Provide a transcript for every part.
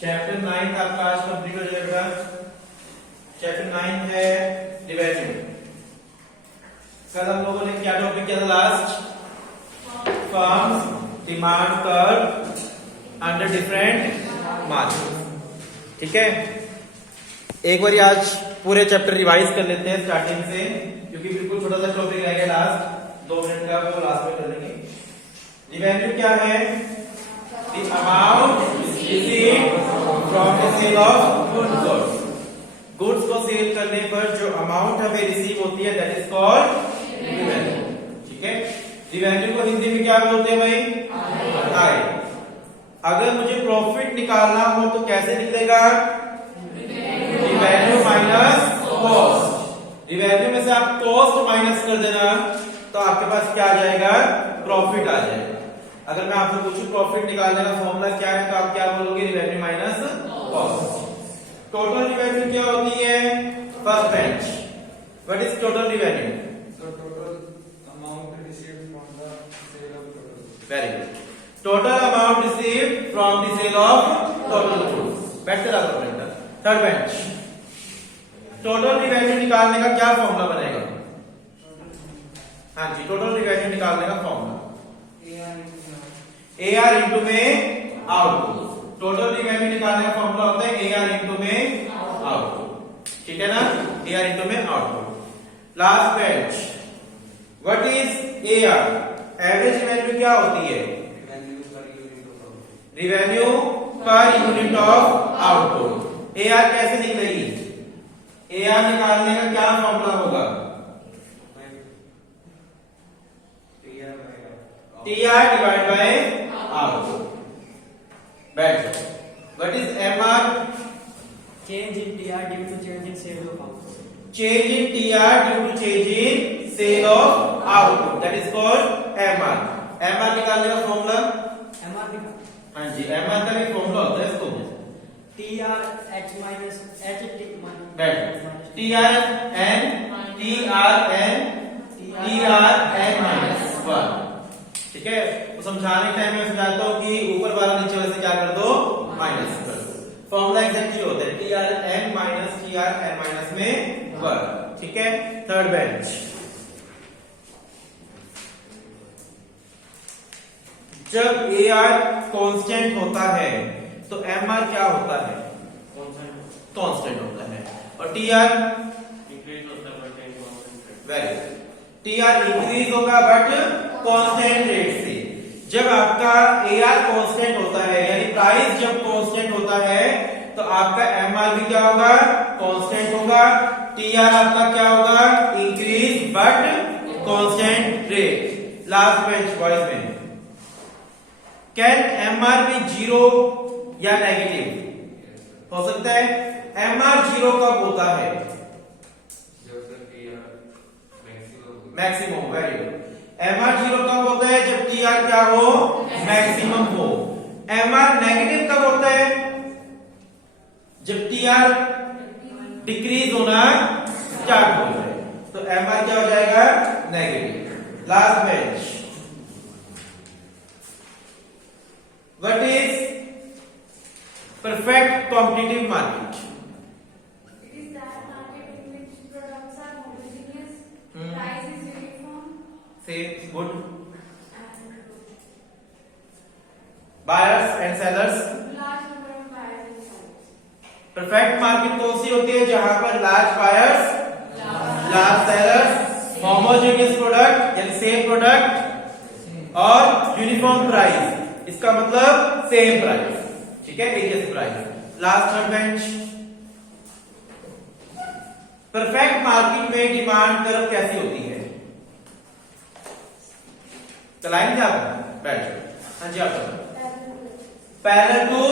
Chapter 9 आपका आज complete हो जाएगा। चैप्टर 9 है रिवेन्यू। कल हम लोगों ने क्या टॉपिक किया था last? Firms demand curve under different margin. ठीक है, एक बार आज पूरे चैप्टर रिवाइज कर लेते हैं स्टार्टिंग से, क्योंकि बिल्कुल छोटा सा टॉपिक रह गया लास्ट 2 मिनट का, वो लास्ट में कर लेंगे। रिवेन्यू क्या है? The amount received from the sale of goods। Goods को सेल करने पर जो अमाउंट हमें रिसीव होती है दैट इज कॉल्ड रिवेन्यू। ठीक है, रिवेन्यू को हिंदी में क्या बोलते हैं भाई? आय। अगर मुझे प्रॉफिट निकालना हो तो कैसे निकलेगा? Revenue minus cost. रिवेन्यू में से आप कॉस्ट माइनस कर देना तो आपके पास क्या आ जाएगा? प्रॉफिट आ जाएगा। अगर मैं आपसे पूछूं प्रॉफिट निकालने का फॉर्मूला क्या है तो आप क्या बोलोगे? Revenue minus cost. Total revenue क्या होती है? First bench, what is total revenue? total amount received from the sale of goods। Very good. Total amount received from the sale of total goods. Better आता है। Third bench, total revenue निकालने का क्या formula बनेगा? हाँ जी, total revenue निकालने का formula AR into में आउटपुट। टोटल रिवेन्यू निकालने का फॉर्मूला होता है AR इंटू में आउटपुट। ठीक है ना, AR इंटू में output. Last bench, what is AR? Average revenue क्या होती है? Revenue per unit of output. AR कैसे निकलेगी? AR निकालने का क्या फॉर्मूला होगा? TR divide by output. बैठ। What is MR? Change in TR due to change in sale of output। Change in TR due to change in sale of output, that is called MR। MR निकालने का formula? MR भी हाँ जी, MR का भी formula होता है इसको। TR H minus H T minus बैठ। TRN minus 1। ठीक है, तो समझाने टाइम में समझाता हूँ कि ऊपर वाला नीचे वाले से क्या कर दो? माइनस कर दो। फॉर्मूला एग्जैक्टली होता है TRN माइनस TRN माइनस में 1। ठीक है, थर्ड बेंच, जब AR कांस्टेंट होता है तो MR क्या होता है? कांस्टेंट होता है। और TR इंक्रीज होता है। Very good. TR इंक्रीज होगा बट कांस्टेंट रेट से। जब आपका AR कांस्टेंट होता है, यानी प्राइस जब कांस्टेंट होता है तो आपका MR भी क्या होगा? कांस्टेंट होगा। TR आपका क्या होगा? Increase but constant rate. Last bench boys में, कैन MR भी जीरो या नेगेटिव हो सकता है? MR जीरो कब होता है? Maximum. Very good. MR zero कब होता है? जब TR क्या हो? मैक्सिमम हो। MR नेगेटिव कब होता है? जब TR डिक्रीज होना स्टार्ट हो जाए तो MR क्या हो जाएगा? Negative. Last bench, what is perfect competitive market? It is that market in which products are homogeneous, price is uniform, से good and buyers and sellers. large number of buyers and sellers। Perfect market कौन सी होती है? जहां पर large buyers, large sellers, homogeneous product यानी same product और uniform price. इसका मतलब सेम प्राइस। ठीक है, एक जैसे price. Last third bench, perfect market में डिमांड कर्व कैसी होती है? चलाएंगे आप? बैठ। हाँ जी, आप parallel to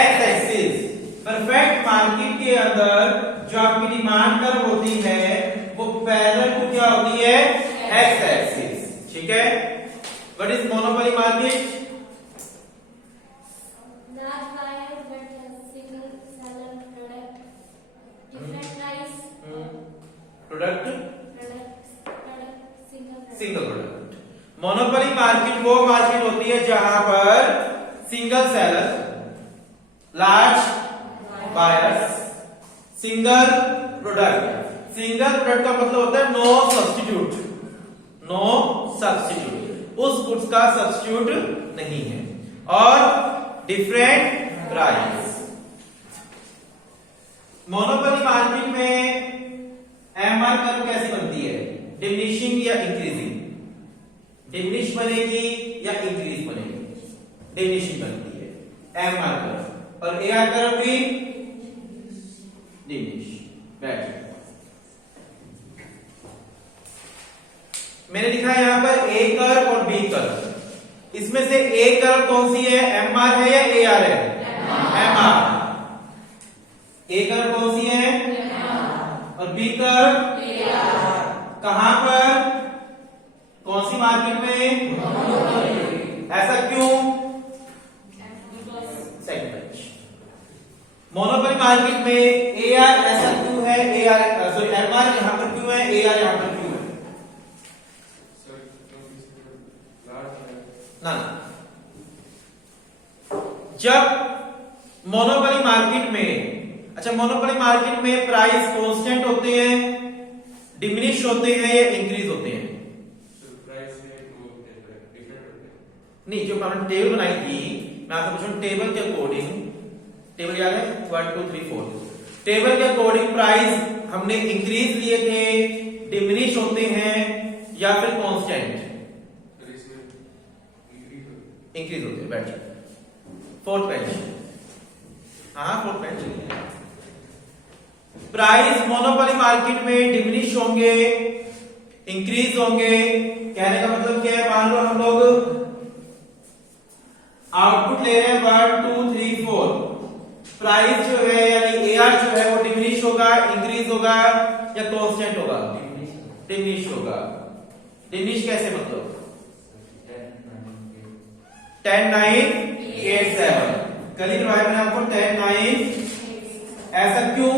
X axis. Perfect market के अंदर जो आपकी डिमांड कर्व होती है वो पैरेलल टू क्या होती है? X axis. ठीक है, what is monopoly market? Large buyers but single seller product, different price, product single single product. Monopoly market वो मार्केट होती है जहां पर single seller, large buyers. Single product, single product का मतलब होता है नो सब्स्टिट्यूट, नो सब्स्टिट्यूट, उस गुड्स का सब्स्टिट्यूट नहीं है। और डिफरेंट प्राइस। मोनोपोली मार्केट में एमआर कर्व कैसे बनती है, डिमिनिशिंग या इंक्रीजिंग, डिमिनिश बनेगी या इंक्रीज बनेगी, डिमिनिशिंग बनती है एमआर कर्व। और एआर कर्व भी डिमिनिश। बैठ, मैंने लिखा है यहां पर ए कर्व और बी कर्व। इसमें से ए कर्व कौन सी है, एमआर है या एआर है, एमआर। ए कर्व कौन सी है, और बी कर्व एआर। कहां पर, कौन सी मार्केट में, ऐसा क्यों, सेकंड पेज। मोनोपोली मार्केट में एआर ऐसा क्यों है, एआर सॉरी एमआर यहां पर क्यों है, एआर यहां पर क्यों है, ना। जब मोनोपोली मार्केट में, अच्छा मोनोपोली मार्केट में प्राइस कांस्टेंट होते हैं, डिमिनिश होते हैं या इंक्रीज होते हैं, नहीं जो हमने टेबल बनाई थी, मैं आपको पूछूं टेबल के अकॉर्डिंग, टेबल याद है 1 2 3 4, टेबल के अकॉर्डिंग प्राइस हमने इंक्रीज लिए थे, डिमिनिश होते हैं या फिर कांस्टेंट, इंक्रीज होते हैं। बैठ, फोर्थ पेज, हाँ fourth page. Price monopoly market में डिमिनिश होंगे, इंक्रीज होंगे, कहने का मतलब क्या है, मान लो हम लोग आउटपुट ले रहे हैं 1 2 3 4, प्राइस जो है यानी एआर जो है वो डिमिनिश होगा, इंक्रीज होगा या कांस्टेंट होगा, डिमिनिश होगा। डिमिनिश कैसे, मतलब 10 9 8 7, कल ही करवाया मैंने आपको 10 9, ऐसा क्यों,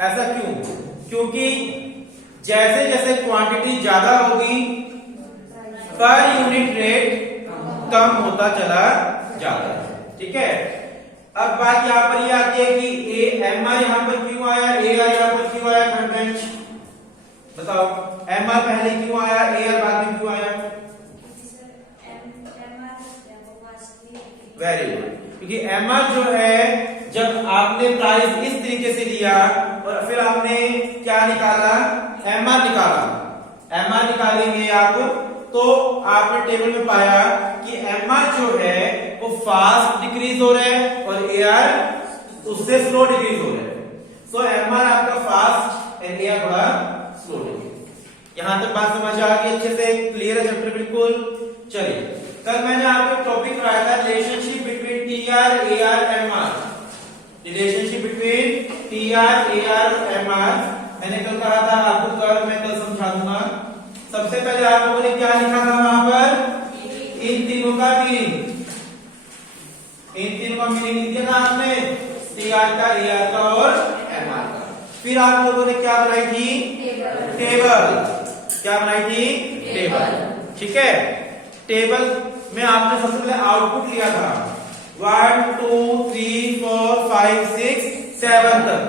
ऐसा क्यों, क्योंकि जैसे जैसे क्वांटिटी ज्यादा होगी पर यूनिट रेट कम होता चला जाता है, ठीक है। अब बात यहां पर ये आती है कि ए एमआर यहां पर क्यों आया, एआर यहां पर क्यों आया, थर्ड बेंच बताओ, एमआर पहले क्यों आया, एआर बाद में क्यों आया, वेरी गुड, क्योंकि एमआर जो है जब आपने प्राइस इस तरीके से लिया और फिर आपने क्या निकाला, एमआर निकाला, एमआर निकालेंगे आप तो आपने टेबल में पाया कि एमआर जो है वो फास्ट डिक्रीज हो रहा है और एआर उससे स्लो डिक्रीज हो रहा है। सो एमआर आपका फास्ट एंड एआर थोड़ा स्लो डिक्रीज। यहां तक बात समझ आ गई, अच्छे से क्लियर है चैप्टर बिल्कुल। चलिए, कल मैंने आपको टॉपिक कराया था relationship between TR AR MR, relationship between TR AR MR. मैंने कल कहा था आपको, कल मैं कल समझा दूंगा। सबसे पहले आप लोगों ने क्या लिखा था वहां पर, इन तीनों का मीनिंग, इन तीनों का मीनिंग लिख दिया था आपने, टीआर का, एआर का और एमआर का। फिर आप लोगों ने क्या बनाई थी, टेबल, क्या बनाई थी, टेबल, ठीक है। टेबल में आपने सबसे पहले आउटपुट लिया था 1 2 3 4 5 6 7 तक,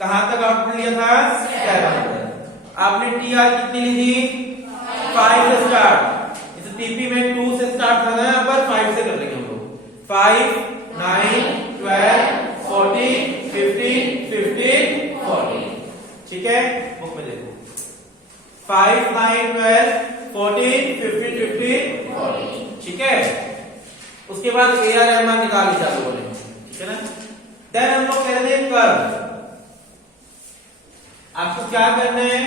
कहां तक आउटपुट लिया था, 7 तक। आपने टीआर कितनी ली थी, 5 से स्टार्ट, इस टीपी में 2 से स्टार्ट था ना, यहाँ पर 5 से कर लेंगे हम लोग, 5 9 12 14 15 15 14, ठीक है। बुक में देखो 5 9 12 14 15 15 14, ठीक है। उसके बाद एआर एमआर निकाल लिया लोगों ने, ठीक है ना। देन हम लोग कह रहे हैं कर्व, आपको क्या करना है,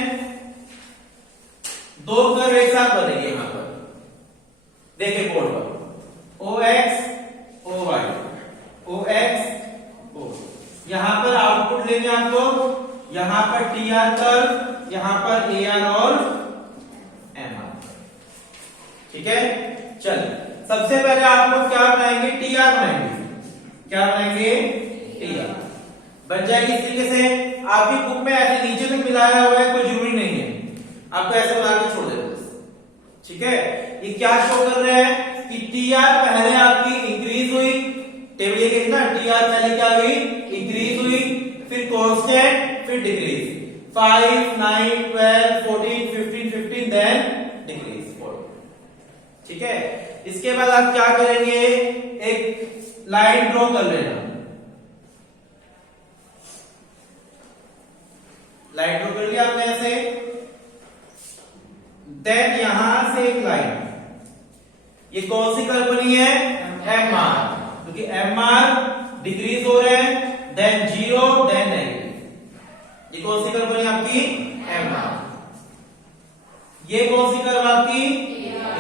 दो कर्व एक साथ बनेंगे यहां पर, देखिए बोर्ड पर, ओ एक्स ओ वाई, ओ एक्स ओ, यहां पर आउटपुट लेंगे आप लोग, यहां पर टीआर कर्व, यहां पर एआर और एमआर, ठीक है। चलिए, सबसे पहले आप लोग क्या बनाएंगे, टीआर बनाएंगे, क्या बनाएंगे, टीआर बन जाएगी इस तरीके से। आपकी बुक में ऐसे नीचे तक मिलाया हुआ है, कोई जरूरी नहीं है, आपको ऐसे बना के छोड़ देते हैं, ठीक है। ये क्या शो कर रहे हैं कि टीआर पहले आपकी इंक्रीज हुई, 5, 9, 12, 14, 15, 15 देन डिक्रीज 4। ठीक है, इसके बाद आप क्या करेंगे, एक लाइन ड्रॉ कर लेना। लाइन ड्रॉ कर लिया आपने ऐसे, देन यहां से एक लाइन, ये कौन सी कर्व बनी है, एम आर, क्योंकि एम आर डिक्रीज हो रहे हैं, देन 0 देन नेगेटिव। ये कौन सी कर्व बनी आपकी, एम आर। ये कौन सी कर्व आपकी,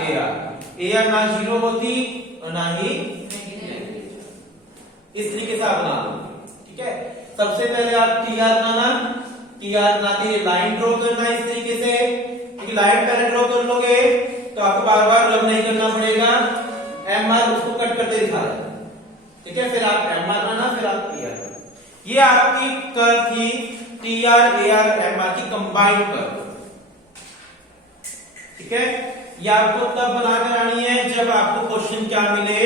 ए आर। ए आर ना 0 होती और ना ही नेगेटिव। इस तरीके से आप बना लो। ठीक है, सबसे पहले आप टी आर बनाना, टी आर बना के लाइन ड्रॉ करना इस तरीके से, क्योंकि लाइन पहले ड्रॉ कर लोगे तो आपको बार बार रब नहीं करना पड़ेगा। एम आर उसको कट करते दिखा रहा है। ठीक है, फिर आप एम आर बनाना, फिर आप टी आर। ये आपकी कर्व थी T R, A R, M R की कंबाइंड कर्व। ठीक है, ये आपको तब बनाकर आनी है जब आपको क्वेश्चन क्या मिले,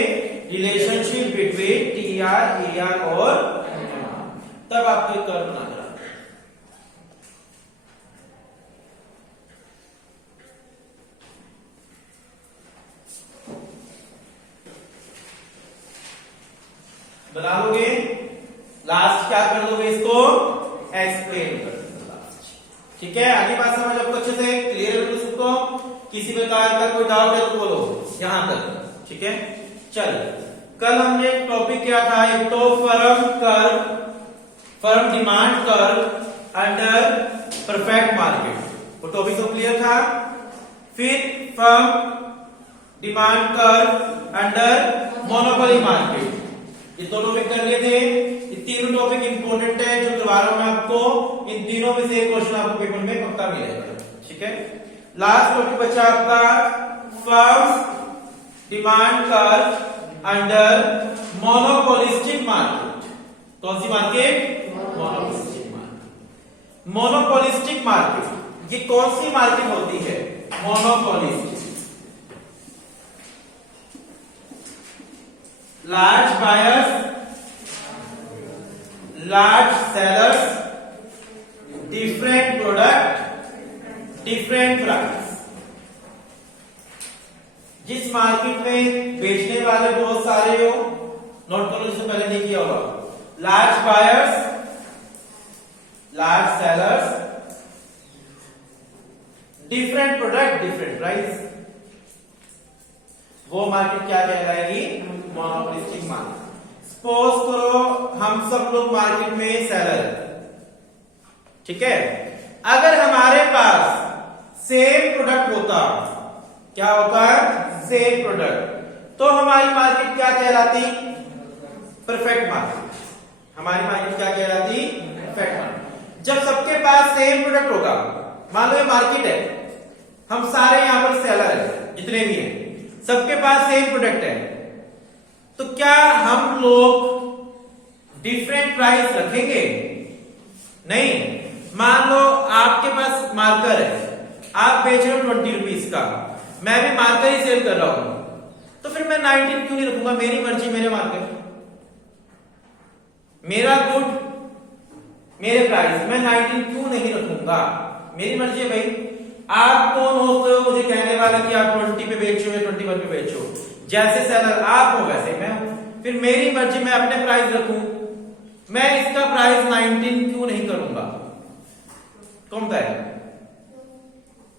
relationship between T R, A are और एम आर, तब आपको कर्व बनाकर आना। बना लोगे, लास्ट क्या कर दोगे, इसको एक्सप्लेन कर दोगे लास्ट। ठीक है, आगे बात समझ आपको अच्छे से क्लियर है सबको? किसी प्रकार का कोई डाउट है तो बोलो यहां तक। ठीक है, चलिए, कल हमने टॉपिक क्या था, एक तो firm demand curve under perfect market, वो टॉपिक तो क्लियर था। फिर firm demand curve under monopoly market, ये दो टॉपिक कर लिए थे। ये तीनों टॉपिक इंपॉर्टेंट है, जो करवा रहा हूं मैं आपको, इन तीनों में से एक क्वेश्चन आपको पेपर में पक्का मिलेगा। ठीक है, लास्ट टॉपिक बचा आपका firm demand curve under monopolistic market. कौन सी market, monopolistic market. Monopolistic market ये कौन सी मार्केट होती है, monopolistic. Large buyers, large sellers, different product, different price. जिस मार्केट में बेचने वाले बहुत सारे हो, नोट करो जिससे पहले नहीं किया होगा, large buyers, large sellers, different product, different price, वो मार्केट क्या कहलाएगी, मोनोपोलिस्टिक मार्केट। सपोज करो हम सब लोग मार्केट में सेलर है। ठीक है, अगर हमारे पास सेम प्रोडक्ट होता, क्या होता है, सेम प्रोडक्ट, तो हमारी मार्केट क्या कहलाती, परफेक्ट मार्केट। हमारी मार्केट क्या कहलाती, परफेक्ट मार्केट। जब सबके पास सेम प्रोडक्ट होगा, मान लो ये मार्केट है, हम सारे यहां पर सेलर हैं, जितने भी हैं, सबके पास सेम प्रोडक्ट है, तो क्या हम लोग डिफरेंट प्राइस रखेंगे, नहीं। मान लो आपके पास मार्कर है, आप बेच रहे हो 20 रुपीज का, मैं भी मार्कर ही सेल कर रहा हूं, तो फिर मैं 19 क्यों नहीं रखूंगा, मेरी मर्जी, मेरे मार्कर, मेरा गुड, मेरे प्राइस, मैं 19 क्यों नहीं रखूंगा, मेरी मर्जी है भाई। आप कौन होते हो मुझे कहने वाला कि आप 20 पे बेचो या 21 पे बेचो, जैसे सेलर आप हो वैसे मैं हूं, फिर मेरी मर्जी, मैं अपने प्राइस रखूं, मैं इसका प्राइस 19 क्यों नहीं करूंगा, कौन बताएगा,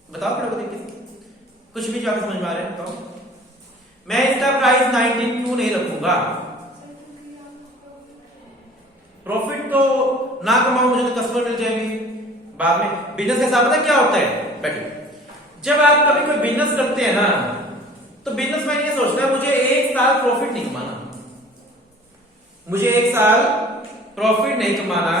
बताओ प्रगति, कुछ भी जाकर समझ में आ रहे हैं बताओ, मैं इसका प्राइस 19 क्यों नहीं रखूंगा, प्रॉफिट तो ना कमाऊं, मुझे तो कस्टमर मिल जाएंगे बाद में। बिजनेस का हिसाब पता क्या होता है, जब आप कभी कोई बिजनेस करते हैं ना, तो बिजनेसमैन ये सोचता है मुझे एक साल प्रॉफिट नहीं कमाना, मुझे एक साल प्रॉफिट नहीं कमाना।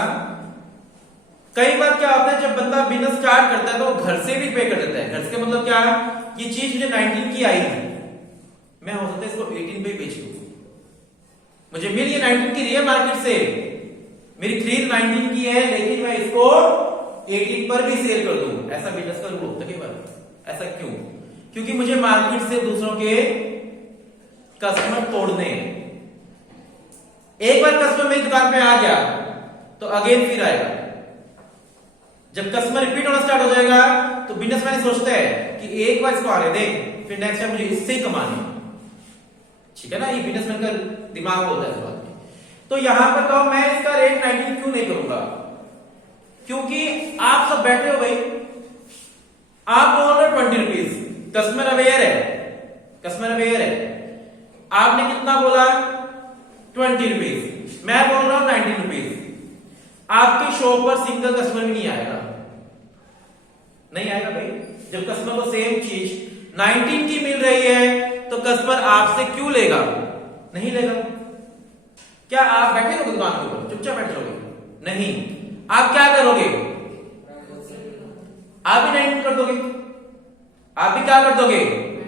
कई बार क्या होता है, जब बंदा बिजनेस स्टार्ट करता है तो घर से भी पे कर देता है। घर से मतलब क्या, ये चीज मुझे 19 की आई है, मैं हो सकता है इसको 18 पे बेच लूं, मुझे मिली है 19 की रियल मार्केट से, मेरी खरीद 19 की है, लेकिन मैं इसको 18 पर भी सेल कर दूं। ऐसा बिजनेस का रूल होता है कई बार। ऐसा क्यों, क्योंकि मुझे मार्केट से दूसरों के कस्टमर तोड़ने हैं। एक बार कस्टमर मेरी दुकान पे आ गया तो अगेन फिर आएगा, जब कस्टमर रिपीट होना स्टार्ट हो जाएगा तो बिजनेसमैन सोचता है कि एक बार इसको आगे दे, फिर नेक्स्ट टाइम मुझे इससे ही कमानी है। ठीक है ना, ये बिजनेसमैन का दिमाग होता है इस बात में। तो यहां पर कहो मैं इसका रेट 19 क्यों नहीं करूंगा, क्योंकि आप सब बैठे हो भाई, आप बोल रहे 20 रुपीज, कस्टमर अवेयर है, कस्टमर अवेयर है। आपने कितना बोला 20 रुपीज, मैं बोल रहा हूं 19 रुपीज। आपकी शॉप पर सिंगल कस्टमर भी नहीं आएगा, नहीं आएगा भाई। जब कस्टमर को सेम चीज 19 की मिल रही है तो कस्टमर आपसे क्यों लेगा, नहीं लेगा। क्या आप बैठे रहोगे दुकान के ऊपर चुपचाप बैठ जाओगे, नहीं, आप क्या करोगे, आप भी 19 कर दोगे, आप भी क्या कर दोगे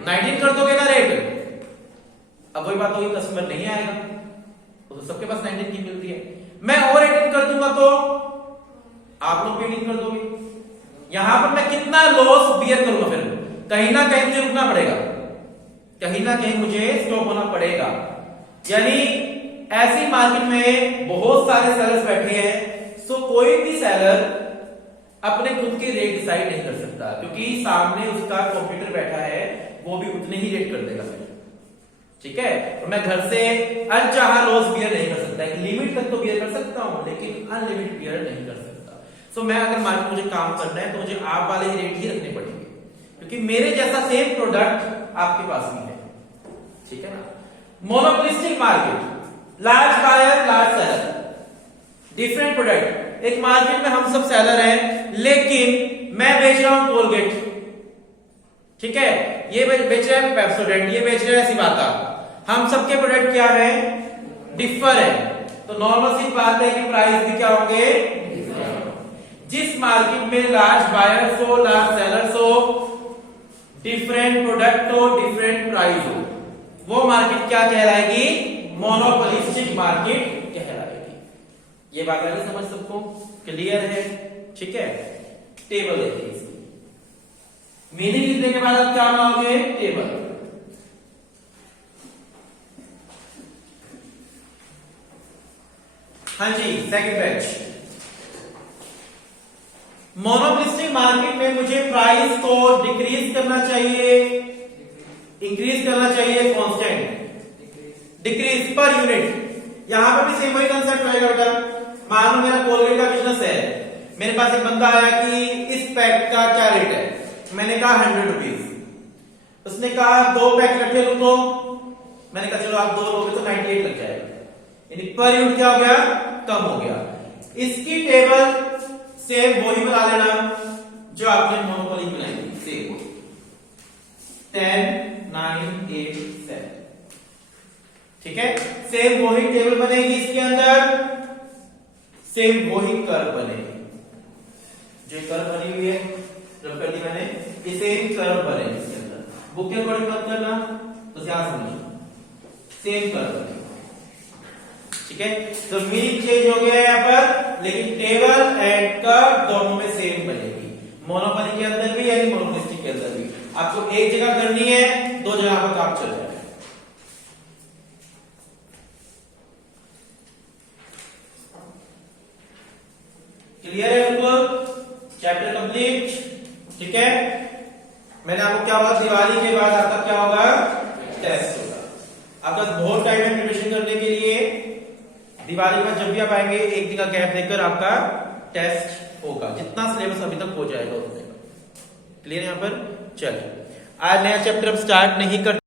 19 कर दोगे ना रेट। अब वही बात होगी, कस्टमर नहीं आएगा तो सबके पास 19 की मिलती है। मैं और 18 कर दूंगा तो आप लोग भी 18 कर दोगे। यहां पर मैं कितना लॉस बियर करूंगा, फिर कहीं ना कहीं मुझे रुकना पड़ेगा, कहीं ना कहीं मुझे स्टॉप होना पड़ेगा। यानी ऐसी मार्केट में बहुत सारे सेलर्स बैठे हैं, सो कोई भी सेलर अपने खुद के रेट डिसाइड नहीं कर सकता, क्योंकि सामने उसका कंप्यूटर बैठा है, वो भी उतने ही रेट कर देगा। ठीक है, तो मैं घर से अनचाहा रोज बियर नहीं कर सकता, एक लिमिट तक तो बियर कर सकता हूं, लेकिन अनलिमिटेड बियर नहीं कर सकता। सो मैं अगर मार्केट मुझे काम करना है तो मुझे आप वाले ही रेट ही रखने पड़ेंगे, क्योंकि मेरे जैसा सेम प्रोडक्ट आपके पास भी है। ठीक है ना, monopolistic market, large buyer large seller, different product. एक मार्केट में हम सब सेलर हैं, लेकिन मैं बेच रहा हूं कोलगेट, ठीक है, ये बेच रहे हैं पेप्सोडेंट, ये बेच रहे हैं सिबाका। हम सबके प्रोडक्ट क्या है, डिफर है, तो नॉर्मल सी बात है कि प्राइस भी क्या होंगे। जिस मार्केट में लार्ज बायर्स हो, लार्ज सेलर्स हो, डिफरेंट प्रोडक्ट हो, डिफरेंट प्राइस हो, वो मार्केट क्या कहलाएगी, मोनोपोलिस्टिक मार्केट कहलाएगी। ये बात आगे समझ सबको क्लियर है। ठीक है, टेबल देखिए, मीनिंग लिखने के बाद आप क्या बनाओगे, टेबल। हाँ जी, सेकंड बैच। मोनोपोलिस्टिक मार्केट में मुझे प्राइस को डिक्रीज करना चाहिए, इंक्रीज करना चाहिए, कांस्टेंट डिक्रीज पर यूनिट। यहां पर भी सेम वही कंसेप्ट रहेगा बेटा। मान लो मेरा कोलगेट का बिजनेस है, मेरे पास एक बंदा आया कि इस पैक का क्या रेट है, मैंने कहा 100 रुपीज। उसने कहा 2 पैक रखे लो, तो मैंने कहा चलो आप 2 लोगे तो 98 लग जाएगा, यानी पर यूनिट क्या हो गया, कम हो गया। इसकी टेबल सेम वही बना लेना जो आपने मोनोपोली बनाई थी, सेम 10 9 8 7। ठीक है, सेम वही टेबल बनेगी, इसके अंदर सेम वही कर्व बनेगी, जो कर्व बनी हुई है रब कर दी मैंने, ये सेम कर्व बनेगी इसके अंदर। बुक के अकॉर्डिंग मत करना, तो ध्यान समझो, सेम कर्व बनेगी। ठीक है, तो मीनिंग चेंज हो गया यहाँ पर, लेकिन टेबल एंड कर्व दोनों में सेम बनेगी, मोनोपोली के अंदर भी यानी मोनोपोलिस्टिक के अंदर भी। आपको एक जगह करनी है, 2 जगह पर काम चल रहा है। क्लियर है बिल्कुल, चैप्टर कंप्लीट। ठीक है, मैंने आपको क्या बोला, दिवाली के बाद आपका क्या होगा, टेस्ट होगा। आपका बहुत टाइम है प्रिपरेशन करने के लिए। दिवाली में जब भी आप आएंगे, एक दिन का गैप देकर आपका टेस्ट होगा, जितना सिलेबस अभी तक हो जाएगा उतने का। क्लियर यहाँ पर, चलिए आज नया चैप्टर अब स्टार्ट नहीं कर